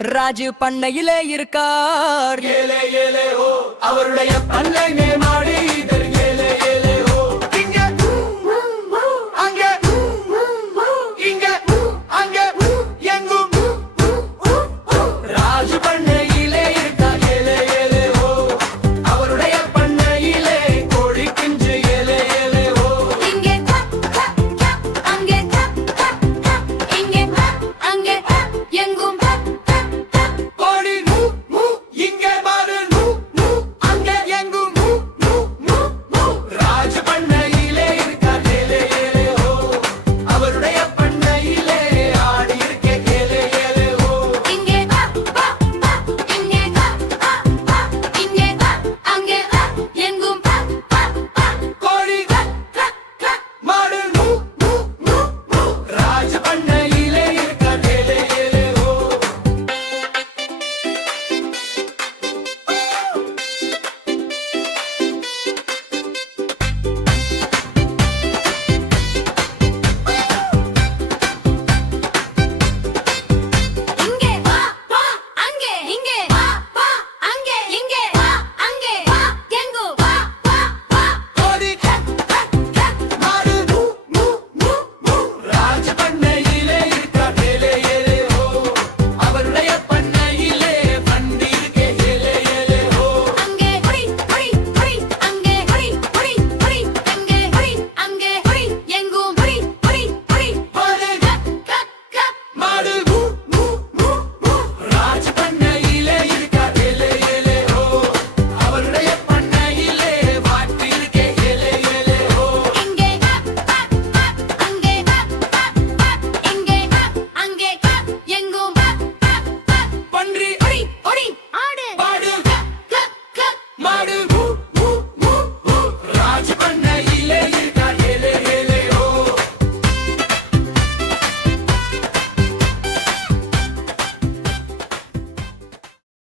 ராஜு பண்ணையிலே இருக்கார். ஏலே ஏலே ஓ அவருடைய பண்ணை மேமாடி இதழ் ஏலே ஏலே ஓ இங்கே அங்கே இங்கே அங்கே எங்கும் ராஜு பண்ணையிலே இருக்கார். ஏலே ஏலே ஓ அவருடைய பண்ணையிலே கோழி குஞ்சு ஏலே ஏலே ஓ இங்கே அங்கே இங்கே அங்கே எங்கும் கோழி இங்கே பாரு அங்கே எங்கும் ராஜு பண்ணையிலே இருக்கார். ஏலே ஏலே ஓ அவருடைய பண்ணையிலே ஆடி இருக்கே ஏலே ஏலே ஓ இங்கே இங்கே இங்கே அங்கே எங்கும் கோழி மாடு ராஜு பண்ணையிலே இருக்கார். ஏலே ஏலே ஓ இங்கே அங்கே இங்கே அங்கே இங்கே அங்கே எங்கும் கோழி மாடு ராஜு பண்ணையிலே இருக்கார். ஏலே ஏலே ஓ அவருடைய பண்ணையிலே வண்டி இருக்கே ஏலே ஏலே ஓ அங்கே அங்கே அங்கே எங்கும் மாடு ராஜு பண்ணையிலே இருக்கார். ஏலே ஏலே ஓ அவருடைய பண்ணையிலே வாட்டி இருக்கே ஏலே ஏலே ஓ இங்கே அங்கே இங்கே அங்கே எங்கும் பன்றி ஆடு பாடு க க மாடு